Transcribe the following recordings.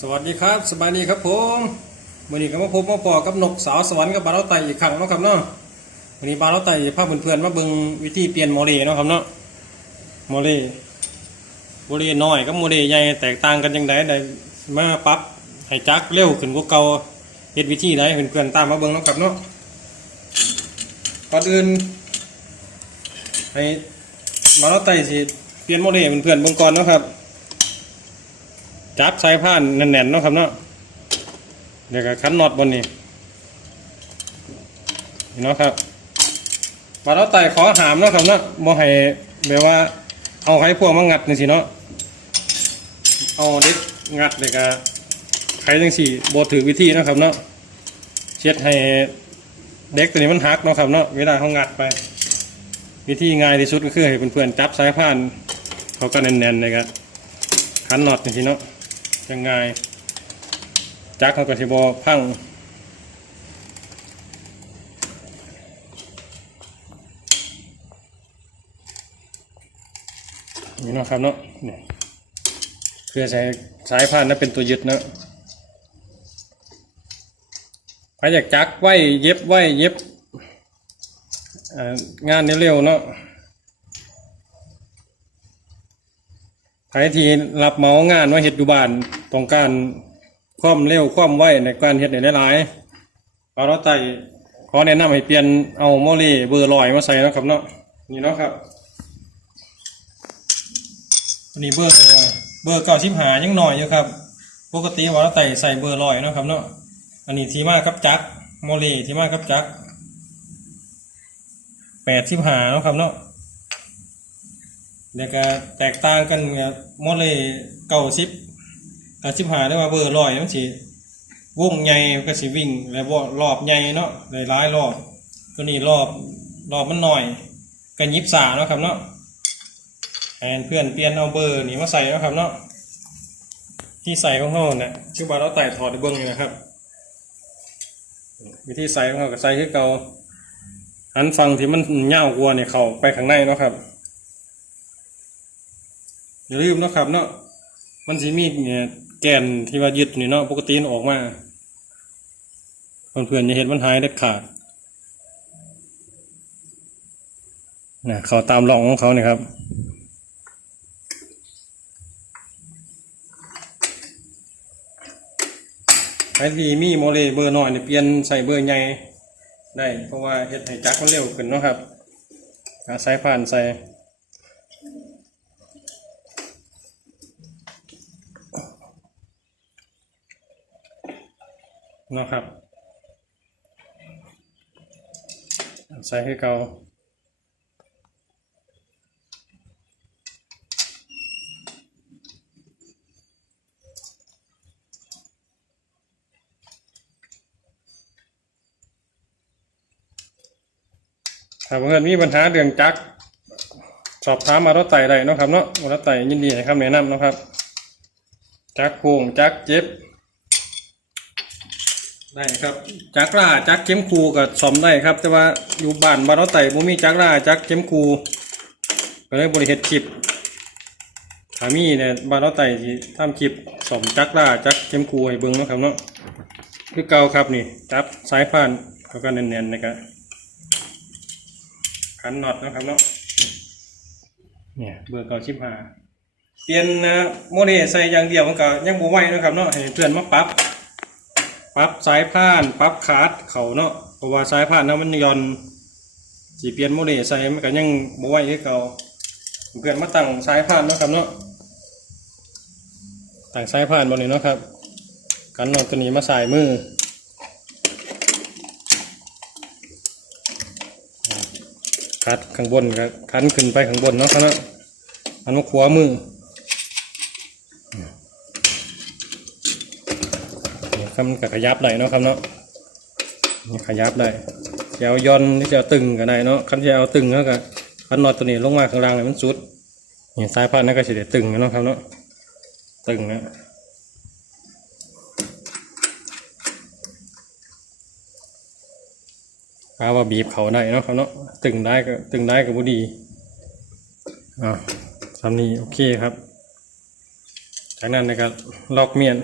สวัสดีครับสบายดีครับผมวันนี้ก็มาพบมาพอกับนกสาวสวรรค์กับบาเราไตอีกครั้งนะครับเนาะวันนี้บาเราไตจะพาเพื่อนๆมาเบิ่งวิธีเปลี่ยนโมเลนะครับเนาะโมเลโมเลน้อยกับโมเลใหญ่แตกต่างกันยังไงได้มาปรับให้จักเร็วขึ้นกว่าเก่าเฮ็ดวิธีใดให้เพื่อนๆตามมาเบิ่งนะครับเนาะก่อนอื่นให้บาเราไตสิเปลี่ยนโมเลให้เพื่อนๆเบิ่งก่อนนะครับ จับสายพานแน่นๆเนาะครับเนาะเดี๋ยวก็คันน็อตบนนี้นี่เนาะครับมาแล้วไต่ขอหามเนาะครับเนาะบ่ให้แบบว่าเอาไขพวงมางัดนี่สิเนาะเอาเด็กงัดเด็กก็ไขจังสี่บ่ถือวิธีนะครับเนาะเช็ดให้เด็กตัวนี้มันหักเนาะครับเนาะเวลาเขางัดไป วิธีง่ายที่สุดก็คือให้เพื่อนๆจับสายพานเขาก็แน่นๆเลยครับคันน็อตนี่สิเนาะ ยังไงจักเขาก็สิบอพังนี่เนาะครับเนาะนี่เพื่อใช้สายพานนั้นเป็นตัวยึดเนาะใครอยากจักไว้เย็บไว้เย็บงานเร็วๆเนาะใครที่รับเหมางานว่าเฮ็ดอยู่บ้าน ต้องการความเร็วความไวในการเฮ็ดในหลายๆเอาเราไตขอแนะนำให้เปลี่ยนเอาโมเลเบอร์ลอยมาใส่นะครับเนาะนี่เนาะครับอันนี้เบอร์เบอร์เก้าสิบหายังหน่อยอยู่ครับ ปกติว่าเราไต่ใส่เบอร์ลอยนะครับเนาะอันนี้ทีมากับจักรโมเลที่มากับจักรแปดสิบหานะครับเนาะเดี๋ยวก็แตกต่างกันโมลยเก่าสิบ กับสิบหาได้ว่าเบอร์ลอยมันสิวงใหญ่ก็สิวิ่งแล้วว่ารอบใหญ่เนาะหลายรอบ ตัวนี้รอบรอบมันหน่อยกันยิบสาเนาะครับเนาะแอนเพื่อนเปลี่ยนเอาเบอร์นี่มาใส่เนาะครับเนาะที่ใส่ของเขาเนี่ยชื่อว่าเราไต่ถอดเบื้องนี่นะครับ วิธีใส่ของเขาก็ใส่คือเกาหันฟังที่มันเง่ากลัวเนี่ยเขาไปข้างในเนาะครับอย่าลืมเนาะครับเนาะมันสิมีเนี่ย แกนที่ว่ายึดนี่เนาะปกติมันออกมาเพื่อนๆอย่าเห็นมันหายเด็ดขาดนะเขาตามรองของเขาเนี่ยครับใครที่มีโมเลเบอร์น้อยเนี่ยเปลี่ยนใส่เบอร์ใหญ่ได้ เพราะว่าเฮ็ดให้จักมันเร็วขึ้นเนาะครับอาศัยผ่านใส่ นาะครับ ใส่ให้เกาถ้าเพื่อนมีปัญหาเรื่องจักรสอบถามมารถไต่ได้เนาะครับเนาะรถไต่ยินดีให้คำแนะนำเนาะครับ จักรโค้งจักรเจ็บ ได้ครับจักรล่าจักเข็มคูกับสอมได้ครับ แต่ว่าอยู่บ้านบ้านเราไต่บ่มีจักรล่าจักเข็มคูก็เลยบริเหตุคลิปถามีเนี่ยบ้านเราไต่ที่ทำคลิปสอมจักรล่าจักเข็มคูให้เบิ่งเนาะครับเนาะคือเก่าครับนี่จับสายพานเขาก็แน่นๆนะครับขันน็อตนะครับเนาะเนี่ยเบอร์เก่าชิบหาเปลี่ยนนะโมเดลใส่อย่างเดียวมันก็ยังบ่ไหวนะครับเนาะให้เพื่อนมาปรับ ปรับสายพานปรับขาดเขาเนาะเพราะว่าสายพานนั้นมันย่อนสีเปลี่ยนโมเดลใส่มันก็ยังบ่ไหวคือเก่าเพื่อนมาตั้งสายพานเนาะครับเนาะตั้งสายพานบนนี้เนาะครับ กันนอนตัวนี้มาใส่มือคัดข้างบนก็คันขึ้นไปข้างบนเนาะครับเนาะมันมาขวามือ ครับมันก็ขยับได้เนาะครับเนาะนี่ขยับได้จะเอาย้อนที่จะเอาตึงก็ได้เนาะคันจะเอาตึงแล้วก็คันนอตตัวนี้ลงมาข้างล่างให้มันสุดเนี่ยสายพานนั่นก็สิได้ตึงเนาะครับเนาะตึงนะเอาว่าบีบเขาได้เนาะครับเนาะตึงได้ก็ตึงได้ก็บ่ดีอ่าทำนี้โอเคครับ จากนั้นนะครับล็อกเมียน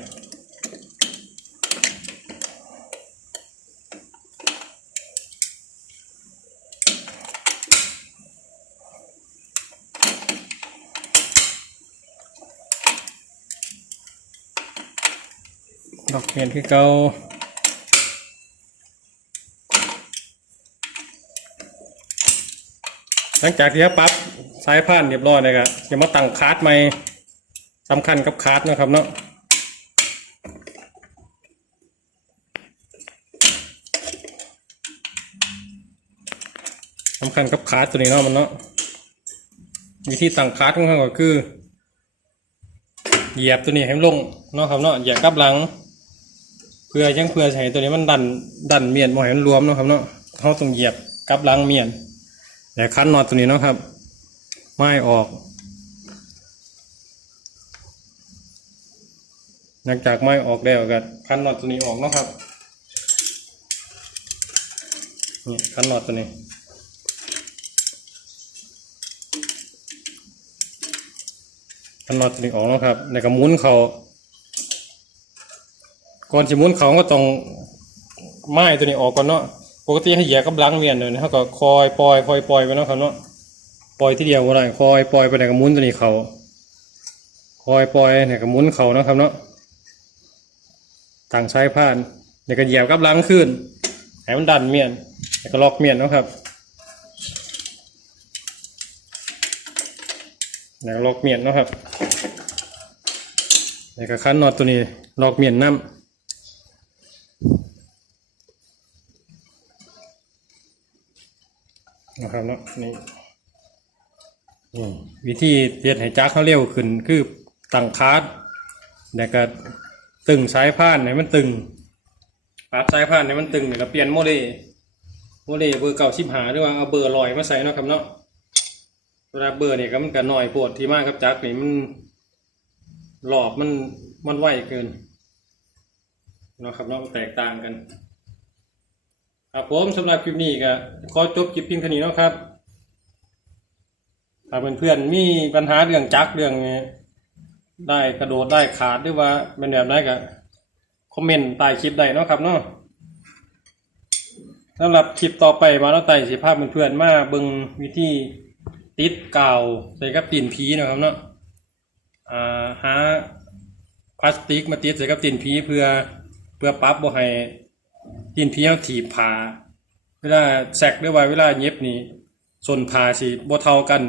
ดอกเมียนคือเก่าหลังจากที่เขาปั๊บสายผ่านเรียบร้อยเลยครับจะมาตั้งคาร์ดใหม่สำคัญกับคาร์ดนะครับเนาะสำคัญกับคาร์ดตัวนี้เนาะมันเนาะวิธีตั้งคาร์ดของเขาก็คือ เหยียบตัวนี้ให้ลงเนาะครับเนาะเหยียบกับหลัง เพื่อยังเพื่อใช้ตัวนี้มันดันดันเมียนบ่ให้มันรวมเนาะครับเนาะเขาต้องเหยียบกับหลังเมียนแต่คันน็อตตัวนี้เนาะครับ ไม่ออกหลังจากไม่ออกแล้วก็คันน็อตตัวนี้ออกเนาะครับนี่คันน็อตตัวนี้คันน็อตตัวนี้ออกแล้วครับแล้วก็หมุนเขา ก่อนจะหมุนเขาก็ต้องไม้ตัวนี้ออกก่อนเนาะปกติให้เหยียบกับหลังเมียนเลยนะเขาก็คอยปล่อยคอยปล่อยไปเนาะครับเนาะปล่อยที่เดียวก็ได้คอยปล่อยไปไหนก็หมุนตัวนี้เขาคอยปล่อยเนี่ยก็หมุนเขานะครับเนาะต่างใช้ผ่านเนี่ยก็เหยียบกับหลังขึ้นให้มันดันเมียนแล้วก็ล็อกเมียนนะครับแล้วก็ล็อกเมียนนะครับแล้วก็คันน็อตตัวนี้ล็อกเมียนน้ำ นะครับเนาะนี่นี่วิธีเฮ็ดให้จักเขาเร็วขึ้นคือตั้งคาร์ดแล้วก็ตึงสายพานให้มันตึงปรับสายพานให้มันตึงแล้วก็เปลี่ยนโมเลโมเลเบอร์เก่าชิบหาหรือว่าเอาเบอร์ลอยมาใส่เนาะครับเนาะเวลาเบอร์เนี่ยก็มันก็น้อยปวดที่มากครับจักนี่มันหลอบมันมันไหวเกินเนาะครับเนาะแตกต่างกัน ครับผมสำหรับคลิปนี้ก็ขอจบคลิปเพียงเท่านี้เนาะครับ ถ้าเพื่อนๆมีปัญหาเรื่องจักเรื่องได้กระโดดได้ขาดหรือว่าเป็นแบบไหนก็คอมเมนต์ใต้คลิปได้เนาะครับเนาะสำหรับคลิปต่อไปมาแล้วไต่สิภาพเพื่อนๆมาเบิงวิธีติดกาวใส่กับตีนผีนะครับเนาะอ่าหาพลาสติกมาติดใส่กับตีนผีเพื่อเพื่อปั๊บบ่ให้ ตีนผีเอาถีบผาเวลาแซกหรือว่าเวลาเย็บนี่ส่วนผาสิบ่เท่ากัน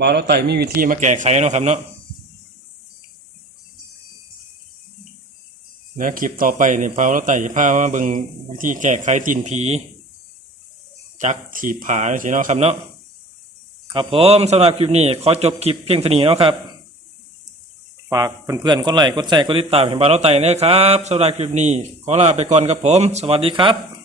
บาวเราไต่มีวิธีมาแก้ไขเนาะครับเนาะแล้วคลิปต่อไปเนี่พาวเราไต่พามาเบิ่งวิธีแก้ไขตีนผี จักถีบผาสิเนาะครับเนาะครับผมสำหรับคลิปนี้ขอจบคลิปเพียงเท่านี้เนาะครับ ฝากเพื่อนๆกดไลค์กดแชร์กดติดตามเห็นบานเราไต่นะครับสำหรับคลิปนี้ ขอลาไปก่อนครับผม สวัสดีครับ